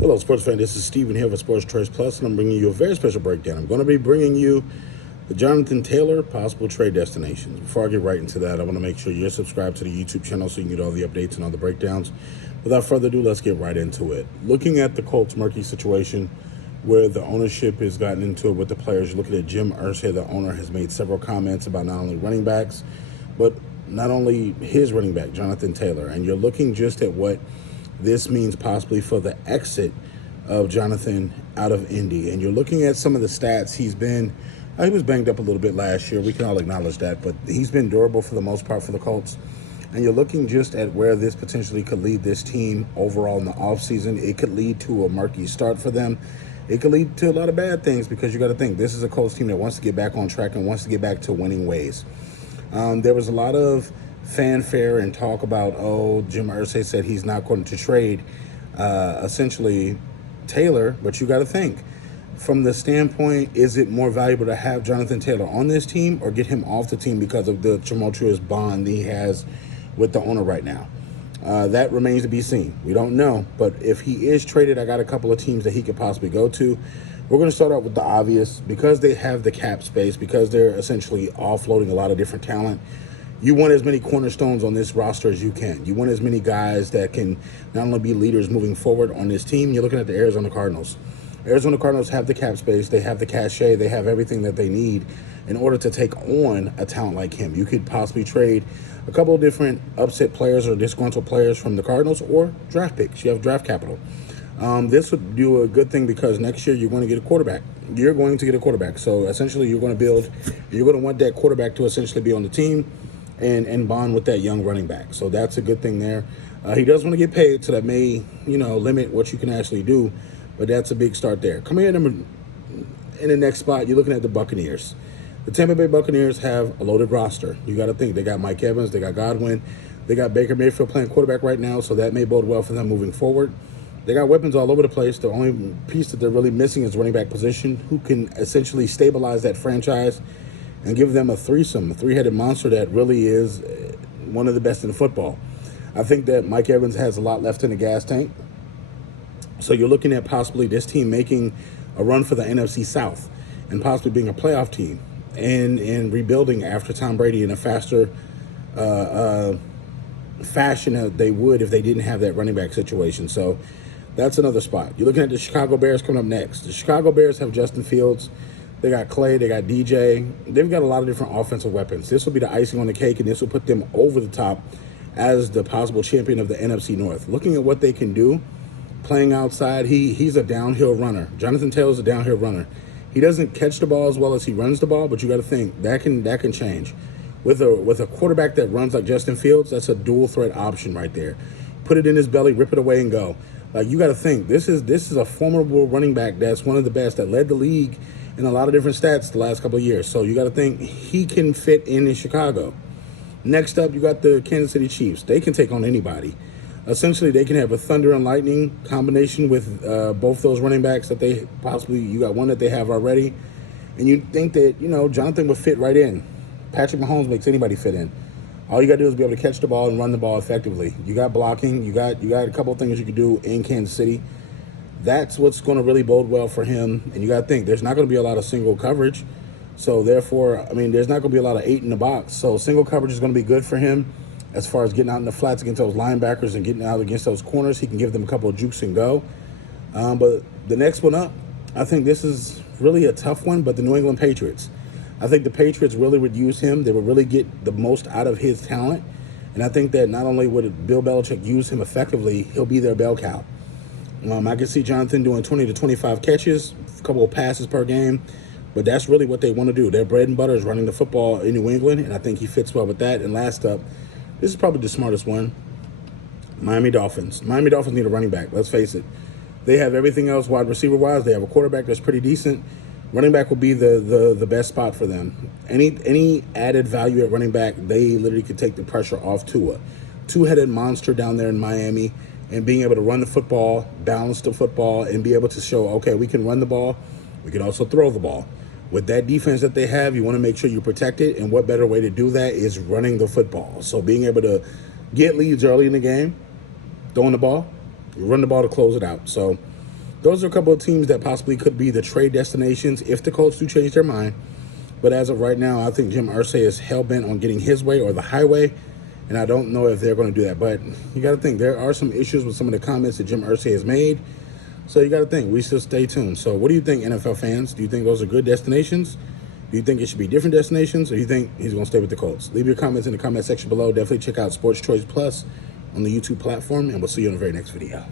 Hello, sports fan. This is Steven here for Sports Choice Plus, and I'm bringing you a very special breakdown. I'm going to be bringing you the Jonathan Taylor possible trade destinations. Before I get right into that, I want to make sure you're subscribed to the YouTube channel so you can get all the updates and all the breakdowns. Without further ado, let's get right into it. Looking at the Colts murky situation where the ownership has gotten into it with the players, you're looking at Jim Irsay, the owner, has made several comments about not only running backs, but not only his running back, Jonathan Taylor. And you're looking just at what this means possibly for the exit of Jonathan out of Indy. And you're looking at some of the stats. He was banged up a little bit last year. We can all acknowledge that, but he's been durable for the most part for the Colts. And you're looking just at where this potentially could lead this team overall in the offseason. It could lead to a murky start for them. It could lead to a lot of bad things because you got to think this is a Colts team that wants to get back on track and wants to get back to winning ways. There was a lot of fanfare and talk about, Jim Irsay said he's not going to trade essentially Taylor, but you got to think from the standpoint, is it more valuable to have Jonathan Taylor on this team or get him off the team because of the tumultuous bond he has with the owner right now? That remains to be seen. We don't know, but if he is traded, I got a couple of teams that he could possibly go to. We're going to start out with the obvious. Because they have the cap space, because they're essentially offloading a lot of different talent, you want as many cornerstones on this roster as you can. You want as many guys that can not only be leaders moving forward on this team. You're looking at the Arizona Cardinals. Arizona Cardinals have the cap space. They have the cachet. They have everything that they need in order to take on a talent like him. You could possibly trade a couple of different upset players or disgruntled players from the Cardinals or draft picks. You have draft capital. This would do a good thing because next year you're going to get a quarterback. You're going to get a quarterback. So essentially you're going to want that quarterback to essentially be on the team and bond with that young running back. So that's a good thing there. He does want to get paid, so that may, limit what you can actually do, but that's a big start there. Coming in the next spot, you're looking at the Buccaneers. The Tampa Bay Buccaneers have a loaded roster. You got to think they got Mike Evans, they got Godwin, they got Baker Mayfield playing quarterback right now, so that may bode well for them moving forward. They got weapons all over the place. The only piece that they're really missing is running back position, who can essentially stabilize that franchise and give them a three-headed monster that really is one of the best in football. I think that Mike Evans has a lot left in the gas tank. So you're looking at possibly this team making a run for the NFC South and possibly being a playoff team and rebuilding after Tom Brady in a faster fashion that they would if they didn't have that running back situation. So that's another spot. You're looking at the Chicago Bears coming up next. The Chicago Bears have Justin Fields. They got Clay, they got DJ. They've got a lot of different offensive weapons. This will be the icing on the cake, and this will put them over the top as the possible champion of the NFC North. Looking at what they can do, playing outside, he's a downhill runner. Jonathan Taylor's a downhill runner. He doesn't catch the ball as well as he runs the ball, but you got to think that can change. With a quarterback that runs like Justin Fields, that's a dual threat option right there. Put it in his belly, rip it away, and go. Like, you got to think this is a formidable running back that's one of the best, that led the league in a lot of different stats the last couple of years. So you got to think he can fit in Chicago. Next up, you got the Kansas City Chiefs. They can take on anybody. Essentially, they can have a thunder and lightning combination with both those running backs that you got one that they have already. And you think that, Jonathan would fit right in. Patrick Mahomes makes anybody fit in. All you got to do is be able to catch the ball and run the ball effectively. You got blocking. You got a couple of things you can do in Kansas City. That's what's going to really bode well for him. And you got to think, there's not going to be a lot of single coverage. So, therefore, there's not going to be a lot of 8 in the box. So, single coverage is going to be good for him as far as getting out in the flats against those linebackers and getting out against those corners. He can give them a couple of jukes and go. But the next one up, I think this is really a tough one, but the New England Patriots. I think the Patriots really would use him. They would really get the most out of his talent. And I think that not only would Bill Belichick use him effectively, he'll be their bell cow. I can see Jonathan doing 20 to 25 catches, a couple of passes per game, but that's really what they want to do. Their bread and butter is running the football in New England, and I think he fits well with that. And last up, this is probably the smartest one, Miami Dolphins. Miami Dolphins need a running back, let's face it. They have everything else wide receiver-wise. They have a quarterback that's pretty decent. Running back will be the best spot for them. Any added value at running back, they literally could take the pressure off Tua. Two-headed monster down there in Miami, and being able to run the football, balance the football, and be able to show, okay, we can run the ball, we can also throw the ball. With that defense that they have, you want to make sure you protect it, and what better way to do that is running the football. So being able to get leads early in the game, throwing the ball, run the ball to close it out. So those are a couple of teams that possibly could be the trade destinations if the Colts do change their mind. But as of right now, I think Jim Irsay is hell-bent on getting his way or the highway, and I don't know if they're going to do that. But you got to think, there are some issues with some of the comments that Jim Irsay has made. So you got to think, we should stay tuned. So what do you think, NFL fans? Do you think those are good destinations? Do you think it should be different destinations, or do you think he's going to stay with the Colts? Leave your comments in the comment section below. Definitely check out Sports Choice Plus on the YouTube platform, and we'll see you in the very next video.